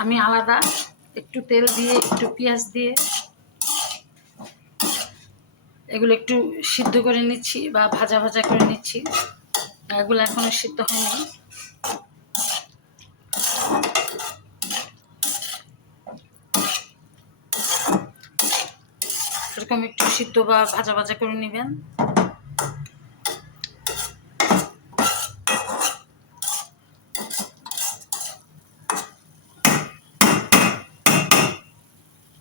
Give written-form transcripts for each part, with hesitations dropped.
আমি আলাদা একটু তেল দিয়ে একটু পেঁয়াজ দিয়ে এগুলো একটু সিদ্ধ করে নিচ্ছি বা ভাজা ভাজা করে নিচ্ছি। এগুলো এখনো সিদ্ধ হয়নি। এরকম একটু সিদ্ধ বা ভাজা ভাজা করে নেবেন।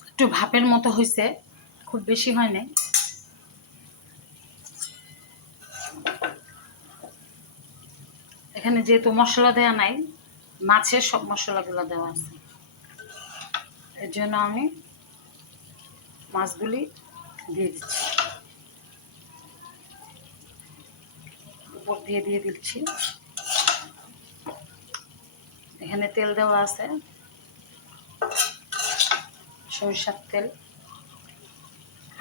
একটু ভাপের মতো হয়েছে, খুব বেশি হয় নাই। এখানে যেহেতু মশলা দেওয়া নাই, মাছের সব মশলাগুলো দেওয়া আছে, এর জন্য আমি মাছগুলি দিয়ে দিচ্ছি, উপর দিয়ে দিচ্ছি। এখানে তেল দেওয়া আছে, সরিষার তেল।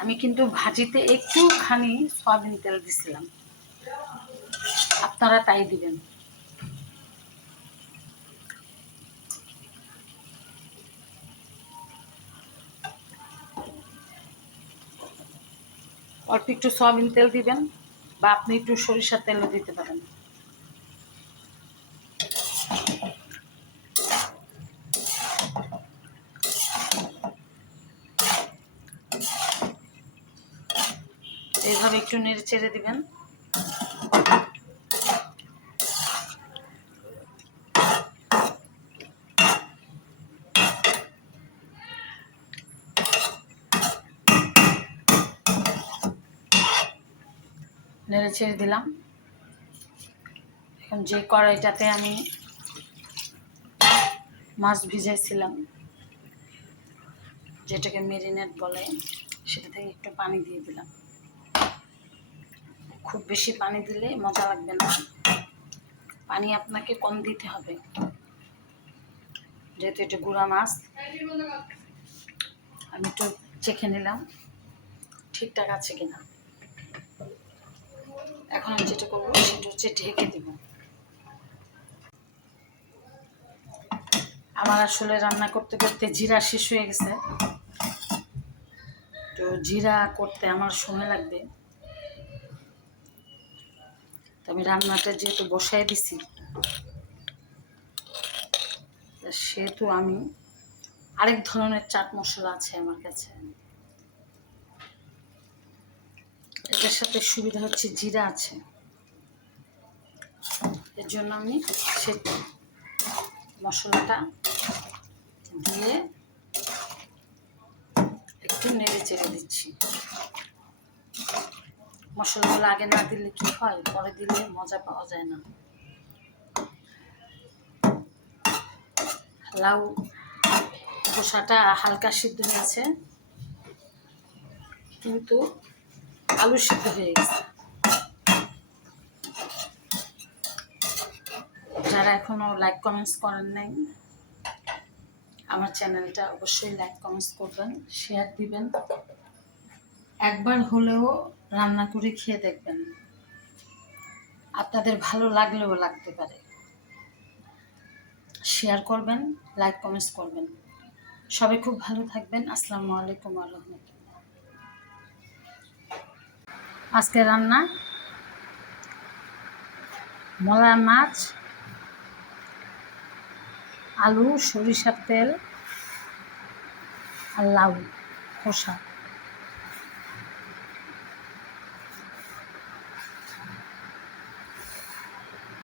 আমি কিন্তু ভাজিতে একটুখানি সয়াবিন তেল দিছিলাম, আপনারা তাই দিবেন। অল্প একটু সয়াবিন তেল দিবেন বা আপনি একটু সরিষার তেলও দিতে পারেন। এইভাবে একটু নেড়ে চেড়ে দিবেন। নেড়ে ছেড়ে দিলাম। এখন যে কড়াইটাতে আমি মাছ ভিজাইছিলাম, যেটাকে মেরিনেট বলে, সেটা থেকে একটু পানি দিয়ে দিলাম। খুব বেশি পানি দিলে মজা লাগবে না, পানি আপনাকে কম দিতে হবে, যেহেতু এটা গুঁড়া মাছ। আমি একটু চেখে নিলাম ঠিকঠাক আছে কিনা। এখন আমি যেটা করবো সেটা হচ্ছে ঢেকে দেব। আমার আসলে রান্না করতে করতে জিরা শেষ হয়ে গেছে, তো জিরা করতে আমার সময় লাগবে। তো আমি রান্নাটা যেহেতু বসাই দিছি, সেহেতু আমি আরেক ধরনের চাট মশলা আছে আমার কাছে। এটার সাথে সুবিধা হচ্ছে জিরা আছে, এর জন্য আমি সে মশলাটা দিয়ে একটু নেড়ে চেড়ে দিচ্ছি। মশলাগুলো আগে না দিলে কি হয়, পরে দিলে মজা পাওয়া যায় না। লাউ খোসাটা হালকা সিদ্ধ হয়েছে, কিন্তু আলু সিদ্ধ হয়ে গেছে। যারা এখনো লাইক কমেন্টস করেন নাই, আমার চ্যানেলটা অবশ্যই লাইক কমেন্টস করবেন, শেয়ার দিবেন। একবার হলেও রান্না করে খেয়ে দেখবেন, আপনাদের ভালো লাগলেও লাগতে পারে। শেয়ার করবেন, লাইক কমেন্টস করবেন। সবাই খুব ভালো থাকবেন। আসসালামু আলাইকুম ওয়া রাহমাতুল্লাহ। আজকে রান্না মলা মাছ, আলু, সরিষার তেল আর লাউ খোসা।